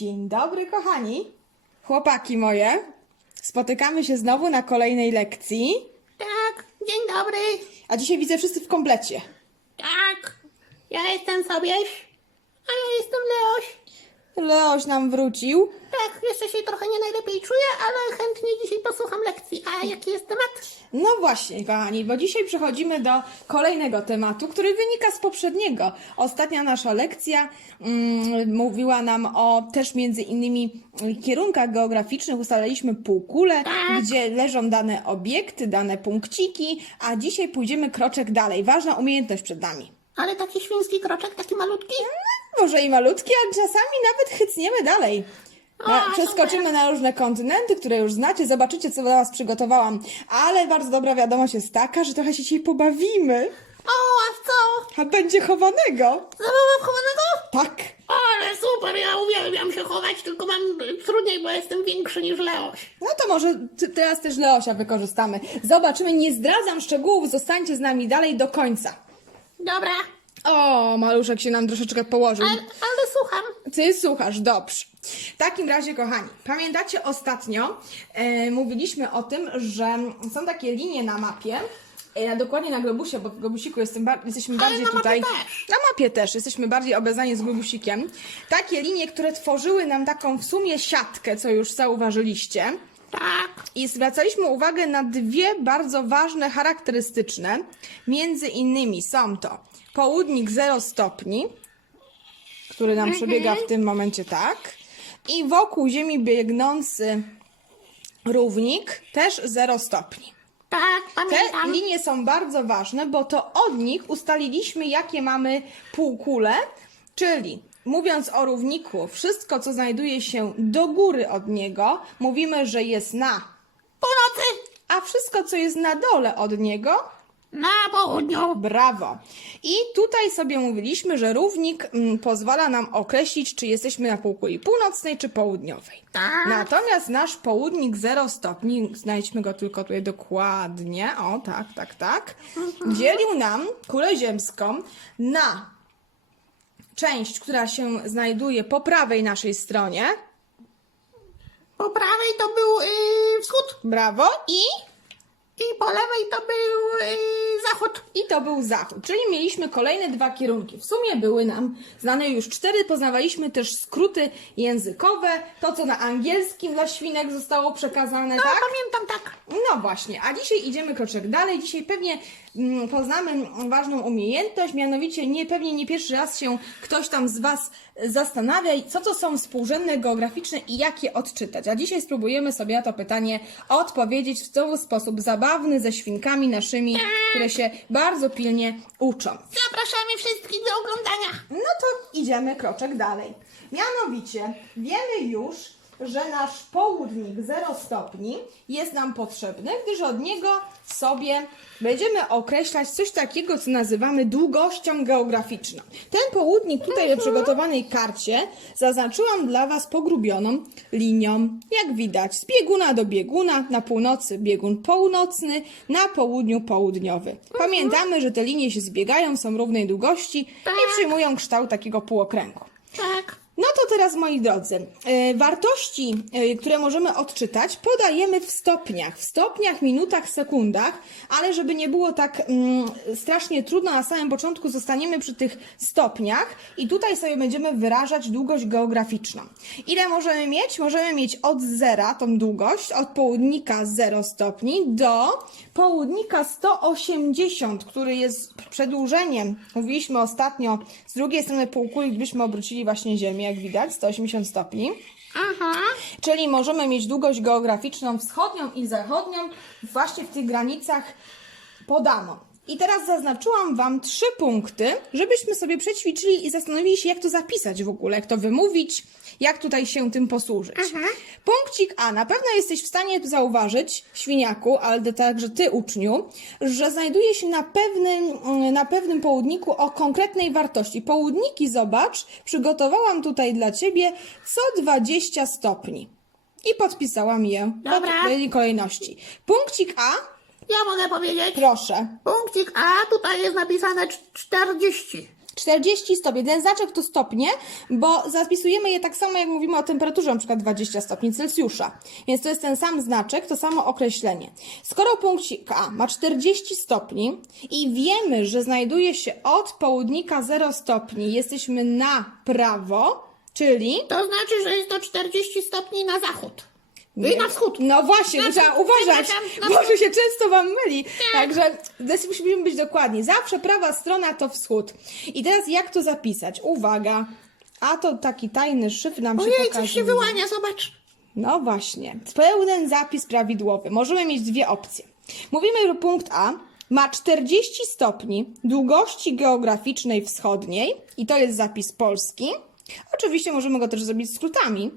Dzień dobry, kochani. Chłopaki moje, spotykamy się znowu na kolejnej lekcji. Tak, dzień dobry. A dzisiaj widzę wszyscy w komplecie. Tak, ja jestem Sobieś, a ja jestem Leoś. Leoś nam wrócił. Tak, jeszcze się trochę nie najlepiej czuję, ale chętnie dzisiaj posłucham lekcji. A jaki jest temat? No właśnie, kochani, bo dzisiaj przechodzimy do kolejnego tematu, który wynika z poprzedniego. Ostatnia nasza lekcja mówiła nam o też między innymi kierunkach geograficznych. Ustaliliśmy półkulę, gdzie leżą dane obiekty, dane punkciki, a dzisiaj pójdziemy kroczek dalej. Ważna umiejętność przed nami. Ale taki świński kroczek, taki malutki? Może i malutkie, a czasami nawet hycniemy dalej. Przeskoczymy na różne kontynenty, które już znacie, zobaczycie, co dla was przygotowałam. Ale bardzo dobra wiadomość jest taka, że trochę się dzisiaj pobawimy. O, a co? A będzie chowanego. Zabawa wchowanego? Tak. Ale super, ja uwielbiam się chować, tylko mam trudniej, bo jestem większy niż Leoś. No to może teraz też Leosia wykorzystamy. Zobaczymy, nie zdradzam szczegółów, zostańcie z nami dalej do końca. Dobra, O, maluszek się nam troszeczkę położył. ale słucham. Ty słuchasz, dobrze. W takim razie, kochani, pamiętacie ostatnio mówiliśmy o tym, że są takie linie na mapie, dokładnie na globusie, bo w globusiku jesteśmy bardziej na mapie tutaj. też. Na mapie też jesteśmy bardziej obeznani z globusikiem. Takie linie, które tworzyły nam taką w sumie siatkę, co już zauważyliście. Tak, I zwracaliśmy uwagę na dwie bardzo ważne, charakterystyczne. Między innymi są to południk 0 stopni, który nam przebiega w tym momencie tak. I wokół Ziemi biegnący równik też 0 stopni. tak, Te pamiętam. linie są bardzo ważne, bo to od nich ustaliliśmy, jakie mamy półkule, czyli mówiąc o równiku, wszystko, co znajduje się do góry od niego, mówimy, że jest na, Północy, a wszystko, co jest na dole od niego, na południu. brawo. I tutaj sobie mówiliśmy, że równik pozwala nam określić, czy jesteśmy na półkuli północnej, czy południowej. Tak. Natomiast nasz południk 0 stopni, znajdźmy go tylko tutaj dokładnie, o tak, dzielił nam kulę ziemską na część, która się znajduje po prawej naszej stronie, Po prawej to był wschód brawo, i po lewej to był zachód. i to był zachód, czyli mieliśmy kolejne dwa kierunki. W sumie były nam znane już 4, poznawaliśmy też skróty językowe, to co na angielskim dla świnek zostało przekazane, No, tak? pamiętam tak. No właśnie, a dzisiaj idziemy kroczek dalej. Dzisiaj pewnie poznamy ważną umiejętność, mianowicie pewnie nie pierwszy raz się ktoś tam z was zastanawia, co to są współrzędne geograficzne i jak je odczytać. A dzisiaj spróbujemy sobie na to pytanie odpowiedzieć w sposób zabawny ze świnkami naszymi, które się bardzo pilnie uczą. Zapraszamy wszystkich do oglądania. No to idziemy kroczek dalej. Mianowicie wiemy już, że nasz południk 0 stopni jest nam potrzebny, gdyż od niego sobie będziemy określać coś takiego, co nazywamy długością geograficzną. Ten południk tutaj we przygotowanej karcie zaznaczyłam dla was pogrubioną linią. Jak widać, z bieguna do bieguna, na północy biegun północny, na południu południowy. Pamiętamy, że te linie się zbiegają, są równej długości i przyjmują kształt takiego półokręgu. Tak. No to teraz, moi drodzy, wartości, które możemy odczytać, podajemy w stopniach, minutach, sekundach, ale żeby nie było tak strasznie trudno, na samym początku zostaniemy przy tych stopniach i tutaj sobie będziemy wyrażać długość geograficzną. Ile możemy mieć? Możemy mieć od zera tą długość, od południka 0 stopni do południka 180, który jest przedłużeniem, mówiliśmy ostatnio, z drugiej strony półkuli, gdybyśmy obrócili właśnie Ziemię, jak widać, 180 stopni. Aha. Czyli możemy mieć długość geograficzną wschodnią i zachodnią właśnie w tych granicach podaną. I teraz zaznaczyłam wam 3 punkty, żebyśmy sobie przećwiczyli i zastanowili się, jak to zapisać w ogóle, jak to wymówić, jak tutaj się tym posłużyć. Punkcik A. Na pewno jesteś w stanie zauważyć, świniaku, ale także ty, uczniu, że znajduje się na pewnym południku o konkretnej wartości. Południki, zobacz, przygotowałam tutaj dla ciebie co 20 stopni. I podpisałam je w Dobra. odpowiedniej kolejności. Punkcik A. Ja mogę powiedzieć. Proszę. Punkcik A, tutaj jest napisane 40. 40 stopni. Ten znaczek to stopnie, bo zapisujemy je tak samo, jak mówimy o temperaturze, na przykład 20 stopni Celsjusza. Więc to jest ten sam znaczek, to samo określenie. Skoro punkcik A ma 40 stopni i wiemy, że znajduje się od południka 0 stopni, jesteśmy na prawo, czyli... To znaczy, że jest to 40 stopni na zachód. I na wschód. No właśnie, Na trzeba wschód, uważać, przepraszam, bo się często wam myli. Także musimy być dokładni. Zawsze prawa strona to wschód. I teraz jak to zapisać? Uwaga. A to taki tajny szyfr nam się Ojej, pokazuje. coś się wyłania, zobacz. No właśnie. Pełen zapis prawidłowy. Możemy mieć dwie opcje. Mówimy, że punkt A ma 40 stopni długości geograficznej wschodniej i to jest zapis polski. Oczywiście możemy go też zrobić skrótami.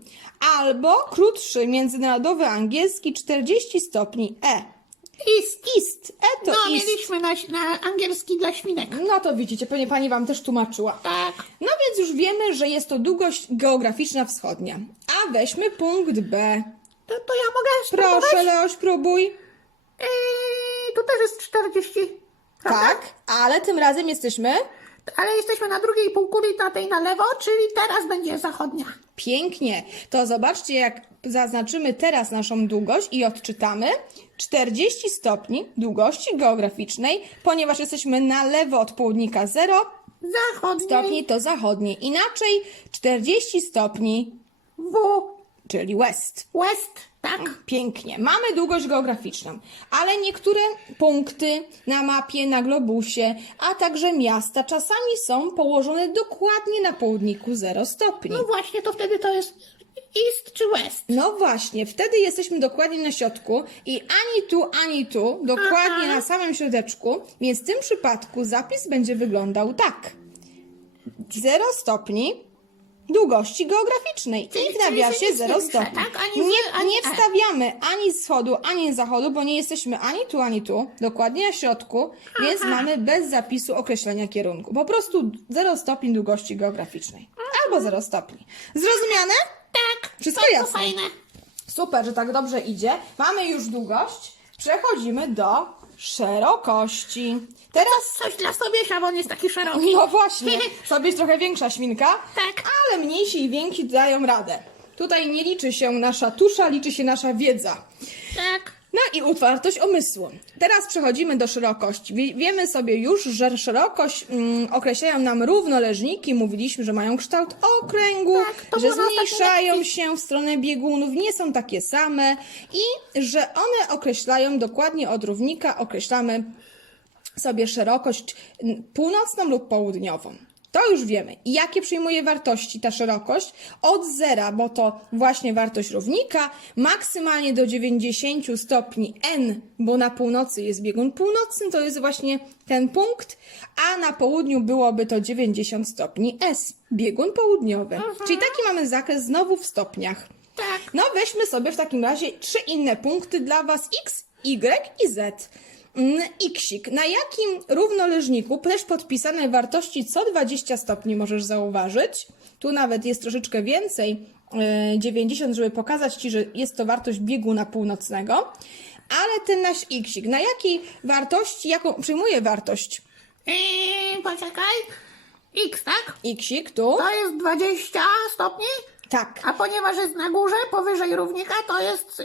Albo krótszy międzynarodowy angielski 40 stopni E. Ist. E to No, ist. mieliśmy na angielski dla świnek. No to widzicie, pewnie pani wam też tłumaczyła. Tak. No więc już wiemy, że jest to długość geograficzna wschodnia. A weźmy punkt B. To ja mogę spróbować? Proszę, Leoś, próbuj. Tu też jest 40. Prawda? Tak, ale tym razem jesteśmy Ale jesteśmy na drugiej półkuli, na tej na lewo, czyli teraz będzie zachodnia. pięknie. To zobaczcie, jak zaznaczymy teraz naszą długość i odczytamy 40 stopni długości geograficznej, ponieważ jesteśmy na lewo od południka 0 Zachodniej. stopni to zachodnie. Inaczej 40 stopni, W. czyli west. West. Tak. Pięknie. Mamy długość geograficzną, ale niektóre punkty na mapie, na globusie, a także miasta czasami są położone dokładnie na południku 0 stopni. No właśnie, to wtedy to jest east czy west. No właśnie, wtedy jesteśmy dokładnie na środku i ani tu, dokładnie na samym środeczku, więc w tym przypadku zapis będzie wyglądał tak. 0 stopni długości geograficznej i w nawiasie nic 0 nie pisze, stopni. tak? Ani z, ani Nie E. wstawiamy ani z wschodu, ani z zachodu, bo nie jesteśmy ani tu, dokładnie na środku, więc mamy bez zapisu określenia kierunku. Po prostu 0 stopni długości geograficznej. Albo 0 stopni. Zrozumiane? Tak. Wszystko bardzo jasne. fajne. Super, że tak dobrze idzie. Mamy już długość. Przechodzimy do szerokości. Teraz, Coś dla Sobiesia, bo on jest taki szeroki. no właśnie, sobie jest trochę większa świnka, Tak. ale mniejsi i więksi dają radę. Tutaj nie liczy się nasza tusza, liczy się nasza wiedza. Tak. No i utwartość umysłu. Teraz przechodzimy do szerokości. Wiemy sobie już, że szerokość określają nam równoleżniki. Mówiliśmy, że mają kształt okręgu, Tak, to że było na ostatniej zmniejszają lekcji. się w stronę biegunów, nie są takie same i że one określają dokładnie od równika, określamy sobie szerokość północną lub południową. To już wiemy. I jakie przyjmuje wartości ta szerokość? Od 0, bo to właśnie wartość równika, maksymalnie do 90 stopni n, bo na północy jest biegun północny, to jest właśnie ten punkt, a na południu byłoby to 90 stopni s, biegun południowy. Czyli taki mamy zakres znowu w stopniach. Tak. No weźmy sobie w takim razie 3 inne punkty dla Was x, y i z. Xik. Na jakim równoleżniku też podpisane wartości co 20 stopni możesz zauważyć? Tu nawet jest troszeczkę więcej, 90, żeby pokazać Ci, że jest to wartość bieguna północnego. Ale ten nasz xik, na jakiej wartości, jaką przyjmuje wartość? Poczekaj. X, tak? Xik tu? To jest 20 stopni, Tak. a ponieważ jest na górze, powyżej równika, to jest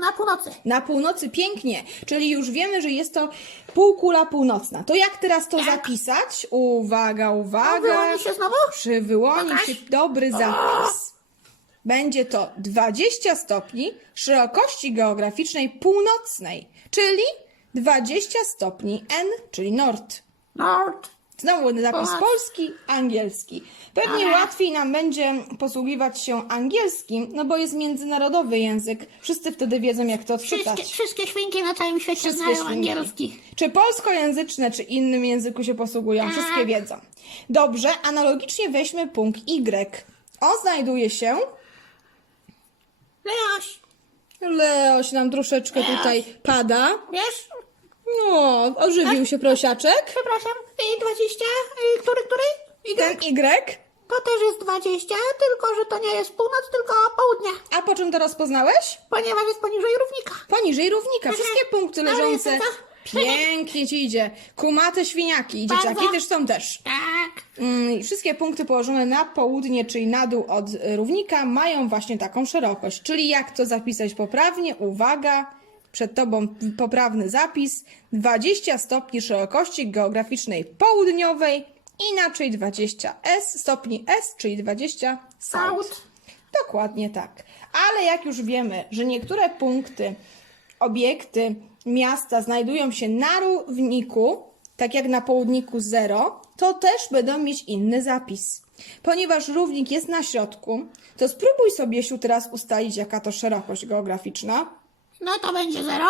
na północy. Na północy pięknie, czyli już wiemy, że jest to półkula północna. To jak teraz to zapisać? Uwaga, A uwaga. wyłoni się znowu? Wyłoni Pokaż. się dobry zapis. Będzie to 20 stopni szerokości geograficznej północnej, czyli 20 stopni N, czyli nord. Nord. Znowu zapis Patrz. polski, angielski. Pewnie Aha. łatwiej nam będzie posługiwać się angielskim, no bo jest międzynarodowy język. Wszyscy wtedy wiedzą, jak to odczytać. Wszystkie świnki na całym świecie Wszystkie znają świnki. angielski. Czy polskojęzyczne, czy innym języku się posługują, Tak. wszystkie wiedzą. Dobrze, analogicznie weźmy punkt Y. On znajduje się... Leoś, Leoś nam troszeczkę tutaj pada. wiesz? No, ożywił się prosiaczek. Przepraszam, 20, który? Ten Y. To też jest 20, tylko że to nie jest północ, tylko południe, A po czym to rozpoznałeś? ponieważ jest poniżej równika. Poniżej równika. Wszystkie punkty Ale leżące jestem Pięknie ci idzie. Kumate świniaki i dzieciaki Bardzo. też są też. Tak. Wszystkie punkty położone na południe, czyli na dół od równika, mają właśnie taką szerokość. Czyli jak to zapisać poprawnie? Uwaga, przed Tobą poprawny zapis. 20 stopni szerokości geograficznej południowej, inaczej 20 stopni S, czyli 20 south. South. Dokładnie tak. Ale jak już wiemy, że niektóre punkty, obiekty miasta znajdują się na równiku, tak jak na południku 0, to też będą mieć inny zapis. Ponieważ równik jest na środku, to spróbuj sobie, Jasiu, teraz ustalić, jaka to szerokość geograficzna. No to będzie 0.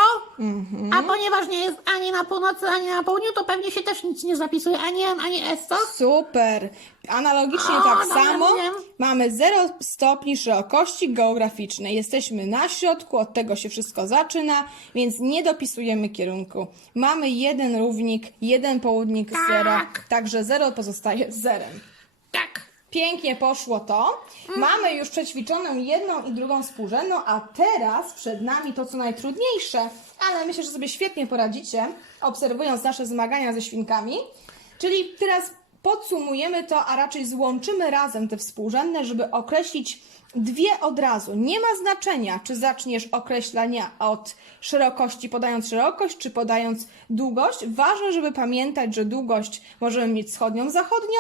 A ponieważ nie jest ani na północy, ani na południu, to pewnie się też nic nie zapisuje. Ani N, ani S, co? Super! Analogicznie O, tak dobra, samo wiem. mamy 0 stopni szerokości geograficznej. Jesteśmy na środku, od tego się wszystko zaczyna, więc nie dopisujemy kierunku. Mamy jeden równik, jeden południk Tak. 0, także 0 pozostaje zerem. Tak. Pięknie poszło to. Mamy już przećwiczoną jedną i drugą współrzędną, a teraz przed nami to, co najtrudniejsze, ale myślę, że sobie świetnie poradzicie, obserwując nasze zmagania ze świnkami. Czyli teraz podsumujemy to, a raczej złączymy razem te współrzędne, żeby określić dwie od razu. Nie ma znaczenia, czy zaczniesz określania od szerokości, podając szerokość, czy podając długość. Ważne, żeby pamiętać, że długość możemy mieć wschodnią, zachodnią,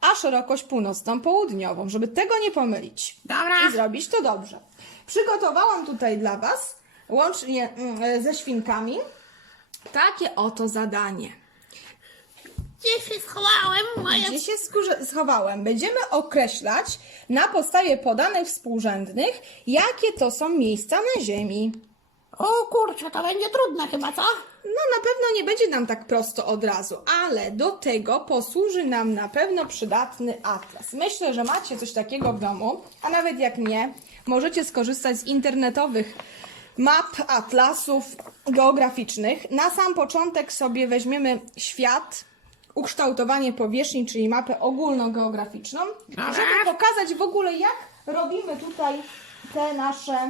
a szerokość północną, południową, żeby tego nie pomylić. Dobra. I zrobić to dobrze. Przygotowałam tutaj dla Was, łącznie ze świnkami, takie oto zadanie. Gdzie się schowałem? Moje... Gdzie się schowałem? Będziemy określać na podstawie podanych współrzędnych, jakie to są miejsca na Ziemi. O kurczę, to będzie trudne chyba, co? No na pewno nie będzie nam tak prosto od razu, ale do tego posłuży nam na pewno przydatny atlas. Myślę, że macie coś takiego w domu, a nawet jak nie, możecie skorzystać z internetowych map, atlasów geograficznych. Na sam początek sobie weźmiemy świat, ukształtowanie powierzchni, czyli mapę ogólnogeograficzną, żeby pokazać w ogóle, jak robimy tutaj te nasze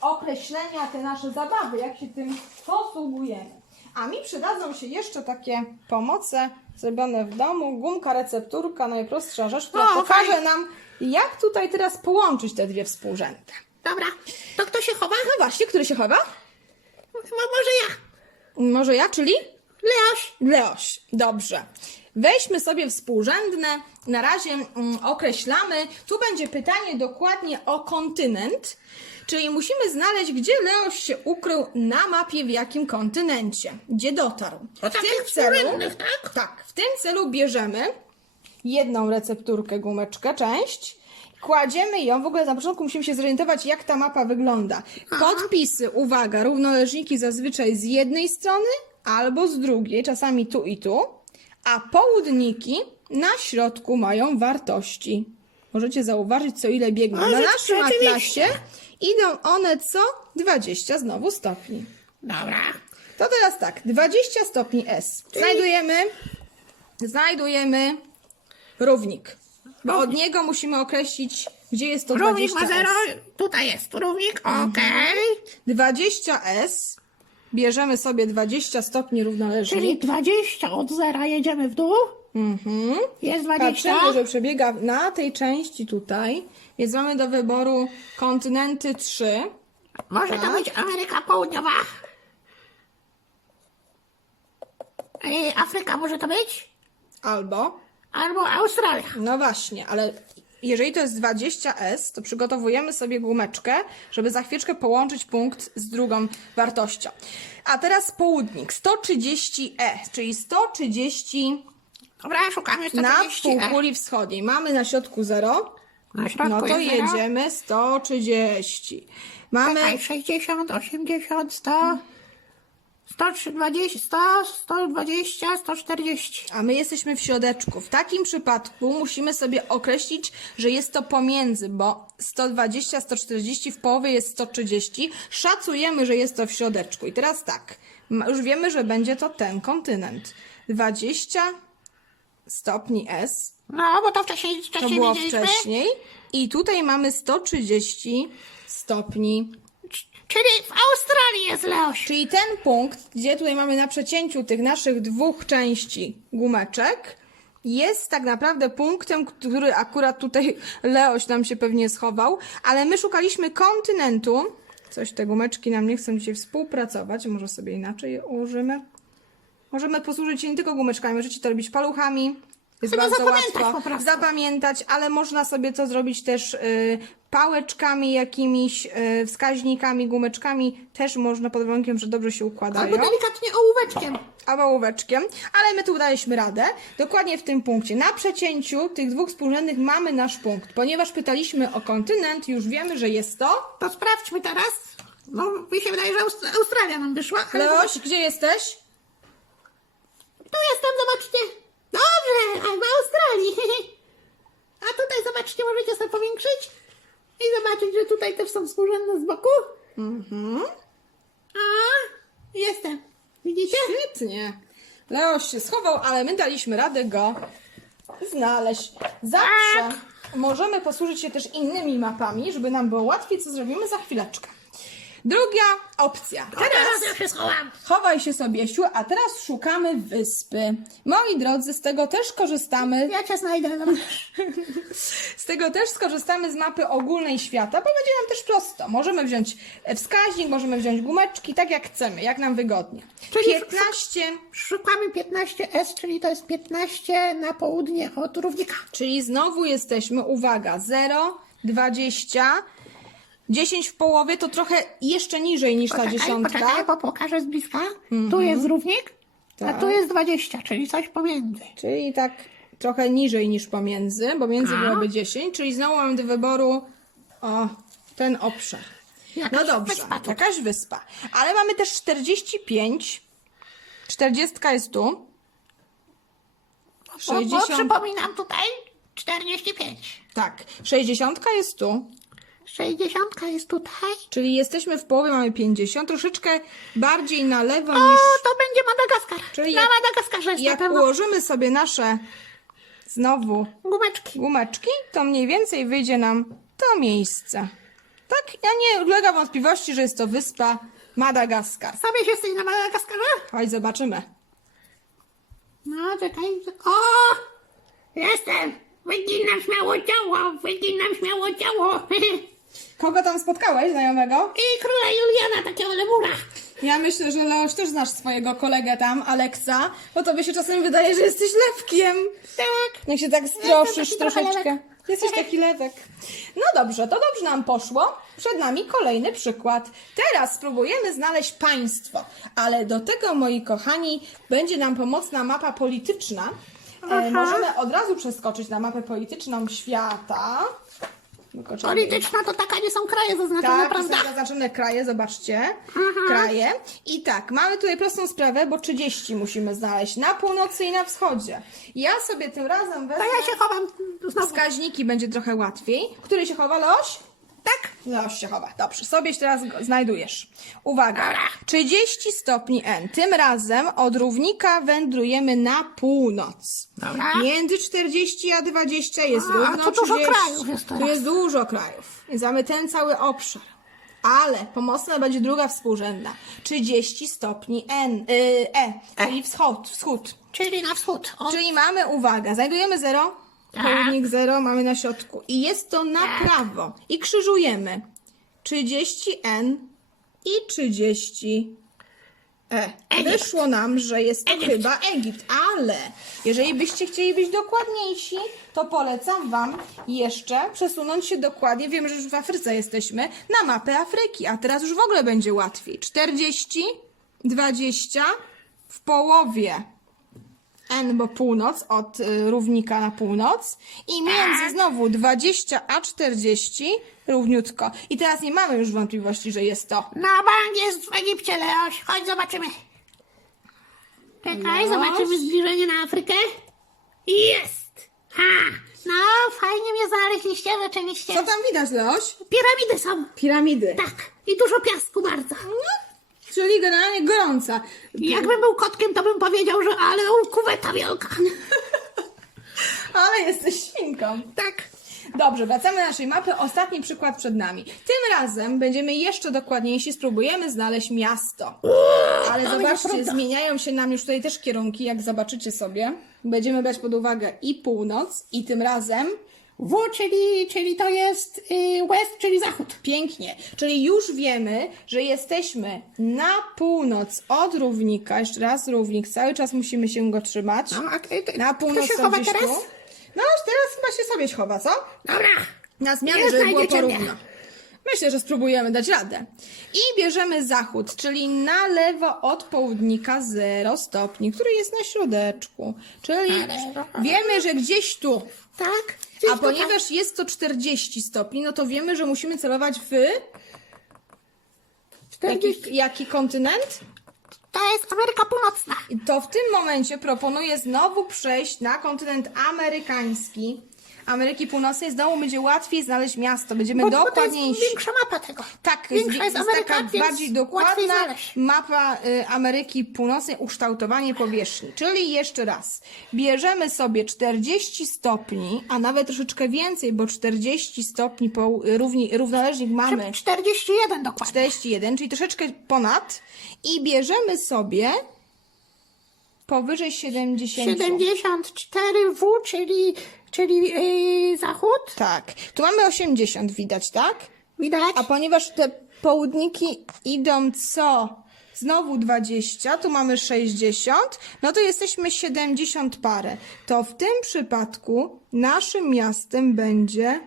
określenia, te nasze zabawy, jak się tym posługujemy. A mi przydadzą się jeszcze takie pomoce zrobione w domu. Gumka, recepturka, najprostsza rzecz, która O, pokaże fajnie. nam, jak tutaj teraz połączyć te dwie współrzędne. Dobra, to kto się chowa? No właśnie, który się chowa? Może ja. Może ja, czyli? Leoś. Leoś. Dobrze. Weźmy sobie współrzędne. Na razie określamy. Tu będzie pytanie dokładnie o kontynent. Czyli musimy znaleźć, gdzie Leoś się ukrył na mapie, w jakim kontynencie. Gdzie dotarł. O takich współrzędnych, tak? Tak. W tym celu bierzemy jedną recepturkę, gumeczkę, część. Kładziemy ją, w ogóle na początku musimy się zorientować, jak ta mapa wygląda. Podpisy, uwaga, równoleżniki zazwyczaj z jednej strony albo z drugiej, czasami tu i tu, a południki na środku mają wartości. Możecie zauważyć, co ile biegną. Na naszym rzeczywiście. atlasie idą one co 20 znowu stopni. Dobra. To teraz tak, 20 stopni S. Znajdujemy równik. Bo od niego musimy określić, gdzie jest to Równik 20 ma 0. S. Tutaj jest równik, okej. 20S. Bierzemy sobie 20 stopni Czyli równoleżnik. 20 od 0 jedziemy w dół. Jest 20. Patrzymy, że przebiega na tej części tutaj. Więc mamy do wyboru kontynenty 3. Może to być Ameryka Południowa. Afryka może to być? Albo Australia. No właśnie, ale jeżeli to jest 20S, to przygotowujemy sobie gumeczkę, żeby za chwileczkę połączyć punkt z drugą wartością. A teraz południk, 130E, czyli 130 Dobra, szukamy na 130. półkuli wschodniej. Mamy na środku 0, Na środku no to jest 0. jedziemy 130. Mamy Czekaj, 60, 80, 100, 120, 100, 120, 140. A my jesteśmy w środeczku. W takim przypadku musimy sobie określić, że jest to pomiędzy, bo 120, 140 w połowie jest 130. Szacujemy, że jest to w środeczku. I teraz tak, już wiemy, że będzie to ten kontynent. 20 stopni S, No, bo to wcześniej to było wiedzieliśmy. wcześniej. I tutaj mamy 130 stopni Czyli w Australii jest Leoś. Czyli ten punkt, gdzie tutaj mamy na przecięciu tych naszych dwóch części gumeczek, jest tak naprawdę punktem, który akurat tutaj Leoś nam się pewnie schował, ale my szukaliśmy kontynentu. Coś te gumeczki nam nie chcą dzisiaj współpracować, może sobie inaczej je ułożymy. Możemy posłużyć się nie tylko gumeczkami, możecie to robić paluchami. Jest Trzeba bardzo zapamiętać łatwo po prostu. zapamiętać, ale można sobie to zrobić też pałeczkami jakimiś, wskaźnikami, gumeczkami. Też można pod warunkiem, że dobrze się układają. Albo delikatnie ołóweczkiem. Albo ołóweczkiem, ale my tu daliśmy radę. Dokładnie w tym punkcie. Na przecięciu tych dwóch współrzędnych mamy nasz punkt. Ponieważ pytaliśmy o kontynent, już wiemy, że jest to... To sprawdźmy teraz. No, mi się wydaje, że Australia nam wyszła. Ale Leoś, gdzie jesteś? tu jestem, zobaczcie. Dobrze, a w Australii. A tutaj zobaczcie, możecie sobie powiększyć i zobaczyć, że tutaj też są współrzędne z boku. A, jestem. Widzicie? Świetnie. Leoś się schował, ale my daliśmy radę go znaleźć. Zawsze możemy posłużyć się też innymi mapami, żeby nam było łatwiej, co zrobimy za chwileczkę. Druga opcja. Teraz Teraz ja się schowam. chowaj się sobie, Siu, a teraz szukamy wyspy. Moi drodzy, z tego też korzystamy. Ja cię znajdę. Zobacz. Z tego też skorzystamy z mapy ogólnej świata, bo będzie nam też prosto. Możemy wziąć wskaźnik, możemy wziąć gumeczki, tak jak chcemy, jak nam wygodnie. Czyli 15, Szukamy 15S, czyli to jest 15 na południe od równika. czyli znowu jesteśmy, uwaga, 0, 20, 10 w połowie, to trochę jeszcze niżej niż ta dziesiątka. Poczekaj, bo pokażę z bliska. Tu jest równik, Tak. a tu jest 20, czyli coś pomiędzy. Czyli tak trochę niżej niż pomiędzy, bo między byłoby 10, czyli znowu mamy do wyboru ten obszar. Jakaś No dobrze, wyspa tu. jakaś wyspa. Ale mamy też 45, 40 jest tu, Bo 60, przypominam tutaj 45. tak, 60 jest tu, 60 jest tutaj. czyli jesteśmy w połowie, mamy 50, troszeczkę bardziej na lewo O, niż... to będzie Madagaskar. Czyli Na jak- Madagaskarze jest na Jak pewno ułożymy sobie nasze znowu gumeczki. gumeczki, to mniej więcej wyjdzie nam to miejsce. Tak? Ja nie ulega wątpliwości, że jest to wyspa Madagaskar. Sobie jesteś na Madagaskarze? Chodź, zobaczymy. No, czekaj. O! Jestem! Wyginam śmiało ciało! Wyginam śmiało ciało! Kogo tam spotkałeś, znajomego? I króla Juliana, takiego lemura. Ja myślę, że Leoś też znasz swojego kolegę tam, Aleksa, bo tobie się czasem wydaje, że jesteś lewkiem. Tak. Jak się tak stroszysz taki trochę troszeczkę. lewek. Jesteś taki lewek. No dobrze, to dobrze nam poszło. Przed nami kolejny przykład. Teraz spróbujemy znaleźć państwo, ale do tego, moi kochani, będzie nam pomocna mapa polityczna. Możemy od razu przeskoczyć na mapę polityczną świata. Polityczna to taka, nie są kraje zaznaczone, Tak, prawda? są zaznaczone kraje, zobaczcie. Kraje. I tak, mamy tutaj prostą sprawę, bo 30 musimy znaleźć na północy i na wschodzie. Ja sobie tym razem wezmę To ja się chowam znowu. wskaźniki, będzie trochę łatwiej. Który się chowa, Leoś? Tak. Leoś się chowa. Dobrze, sobie się teraz go znajdujesz. Uwaga, Dobra. 30 stopni N. Tym razem od równika wędrujemy na północ. Dobra. Między 40 a 20 jest A, równo to dużo 30. krajów jest teraz. Tu jest dużo krajów. Więc mamy ten cały obszar. Ale pomocna będzie druga współrzędna. 30 stopni N, czyli wschód. Czyli na wschód. O, Czyli mamy, uwaga, znajdujemy 0, Tak. południk 0 mamy na środku. I jest to na prawo. I krzyżujemy 30N i 30E. Egipt. Wyszło nam, że jest to Egipt. chyba Egipt, ale jeżeli byście chcieli być dokładniejsi, to polecam Wam jeszcze przesunąć się dokładnie, wiem, że już w Afryce jesteśmy, na mapę Afryki, a teraz już w ogóle będzie łatwiej. 40, 20 w połowie N, bo północ, od równika na północ i między znowu 20 a 40 równiutko. I teraz nie mamy już wątpliwości, że jest to. na bank jest w Egipcie, Leoś. Chodź, zobaczymy. Czekaj, Leoś. zobaczymy zbliżenie na Afrykę. Jest. Ha! No, fajnie mnie znaleźliście, rzeczywiście. Co tam widać, Leoś? Piramidy są. Piramidy. Tak. I dużo piasku bardzo. Czyli generalnie gorąca. Jakbym był kotkiem, to bym powiedział, że ale kuweta wielka. Ale jesteś świnką. Tak. Dobrze, wracamy do naszej mapy. Ostatni przykład przed nami. Tym razem będziemy jeszcze dokładniejsi, spróbujemy znaleźć miasto. Ale zobaczcie, trudno. zmieniają się nam już tutaj też kierunki, jak zobaczycie sobie. Będziemy brać pod uwagę i północ, i tym razem W, czyli to jest west, czyli zachód. pięknie. Czyli już wiemy, że jesteśmy na północ od równika. Jeszcze raz równik, cały czas musimy się go trzymać. No, Na północ się to chowa gdzieś teraz? tu. No, teraz chyba się sobie chowa, co? Dobra. Na zmianę, Nie żeby było znajdziecie mnie. porówno. Myślę, że spróbujemy dać radę. I bierzemy zachód, czyli na lewo od południka 0 stopni, który jest na środeczku. Czyli wiemy, że gdzieś tu. Tak. A ponieważ jest to 40 stopni, no to wiemy, że musimy celować w 40. jaki kontynent? To jest Ameryka Północna. I to w tym momencie proponuję znowu przejść na kontynent amerykański. Ameryki Północnej znowu będzie łatwiej znaleźć miasto. Będziemy Bo to jest dokładniejsi. większa mapa tego. Tak, Większa jest Ameryka, taka więc bardziej łatwiej dokładna znaleźć. mapa Ameryki Północnej, ukształtowanie powierzchni. Czyli jeszcze raz, bierzemy sobie 40 stopni, a nawet troszeczkę więcej, bo 40 stopni równoleżnik mamy 41 dokładnie. 41, czyli troszeczkę ponad i bierzemy sobie powyżej 70. 74 W, czyli zachód. Tak, tu mamy 80 widać, tak? Widać? A ponieważ te południki idą co? Znowu 20, tu mamy 60, no to jesteśmy 70 parę. To w tym przypadku naszym miastem będzie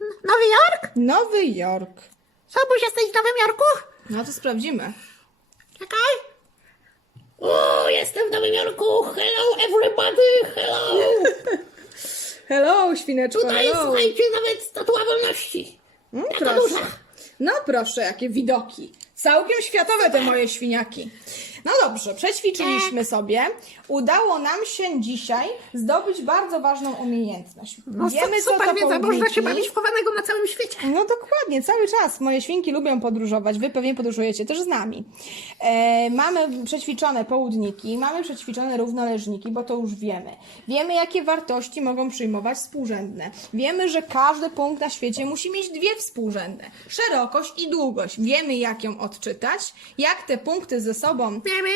Nowy Jork? Nowy Jork. Sobuś, jesteś w Nowym Jorku? No to sprawdzimy. Czekaj. O, jestem w Nowym Jorku. Hello everybody, hello. Hello, świneczko, Tutaj jest, hello. słuchajcie, nawet statua wolności. Taka Proszę. duża. No proszę, jakie widoki. Całkiem światowe te moje świniaki. No dobrze, przećwiczyliśmy sobie. Udało nam się dzisiaj zdobyć bardzo ważną umiejętność. No, Wiemy, co super to wiedza, można się południki. bawić chowanego na całym świecie. No dokładnie, cały czas. Moje świnki lubią podróżować. Wy pewnie podróżujecie też z nami. Mamy przećwiczone południki, mamy przećwiczone równoleżniki, bo to już wiemy. Wiemy, jakie wartości mogą przyjmować współrzędne. Wiemy, że każdy punkt na świecie musi mieć dwie współrzędne. Szerokość i długość. Wiemy, jak ją odczytać, jak te punkty ze sobą Wiemy?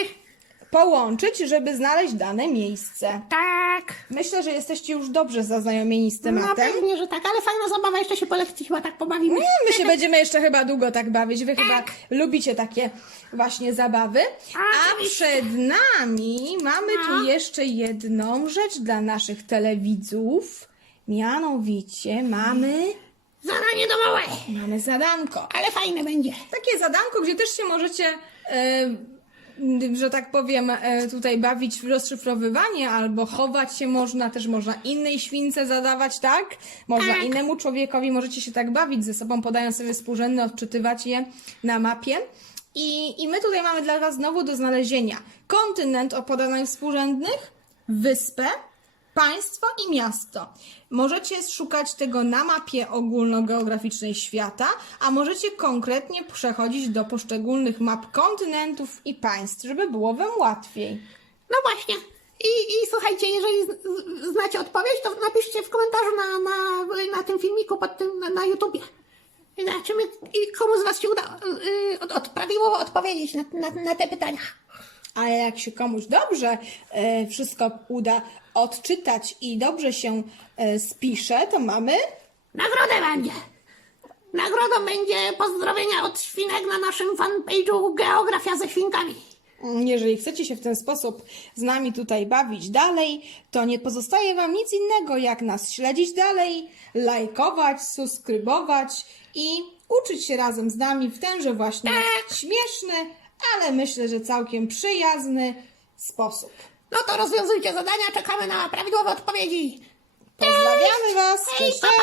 połączyć, żeby znaleźć dane miejsce. Tak. Myślę, że jesteście już dobrze zaznajomieni z No tematem. pewnie, że tak, ale fajna zabawa, jeszcze się po lekcji chyba tak pobawimy. My się będziemy jeszcze chyba długo tak bawić. Wy chyba Tak. lubicie takie właśnie zabawy. A Oczywiście. przed nami mamy tu jeszcze jedną rzecz dla naszych telewidzów. Mianowicie Zadanie domowe. mamy zadanko. Ale fajne będzie. Takie zadanko, gdzie też się możecie, że tak powiem, tutaj bawić w rozszyfrowywanie, albo chować się można, też można innej śwince zadawać, tak? Można Tak. innemu człowiekowi, możecie się tak bawić ze sobą, podając sobie współrzędne, odczytywać je na mapie. I my tutaj mamy dla Was znowu do znalezienia kontynent o podaniach współrzędnych, wyspę, państwo i miasto. Możecie szukać tego na mapie ogólnogeograficznej świata, a możecie konkretnie przechodzić do poszczególnych map kontynentów i państw, żeby było Wam łatwiej. No właśnie. I słuchajcie, jeżeli znacie odpowiedź, to napiszcie w komentarzu na tym filmiku pod tym na YouTubie. I zobaczymy, i komu z Was się uda prawidłowo odpowiedzieć na te pytania. Ale jak się komuś dobrze wszystko uda odczytać i dobrze się spisze, to mamy... Nagrodę będzie. Nagrodą będzie pozdrowienia od świnek na naszym fanpage'u Geografia ze świnkami. Jeżeli chcecie się w ten sposób z nami tutaj bawić dalej, to nie pozostaje Wam nic innego, jak nas śledzić dalej, lajkować, subskrybować i uczyć się razem z nami w tenże właśnie śmieszny, ale myślę, że całkiem przyjazny sposób. No to rozwiązujcie zadania, czekamy na prawidłowe odpowiedzi. Pozdrawiamy Was! Hej, Cześć, pa, pa!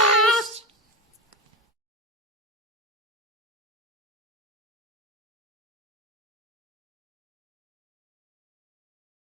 cześć!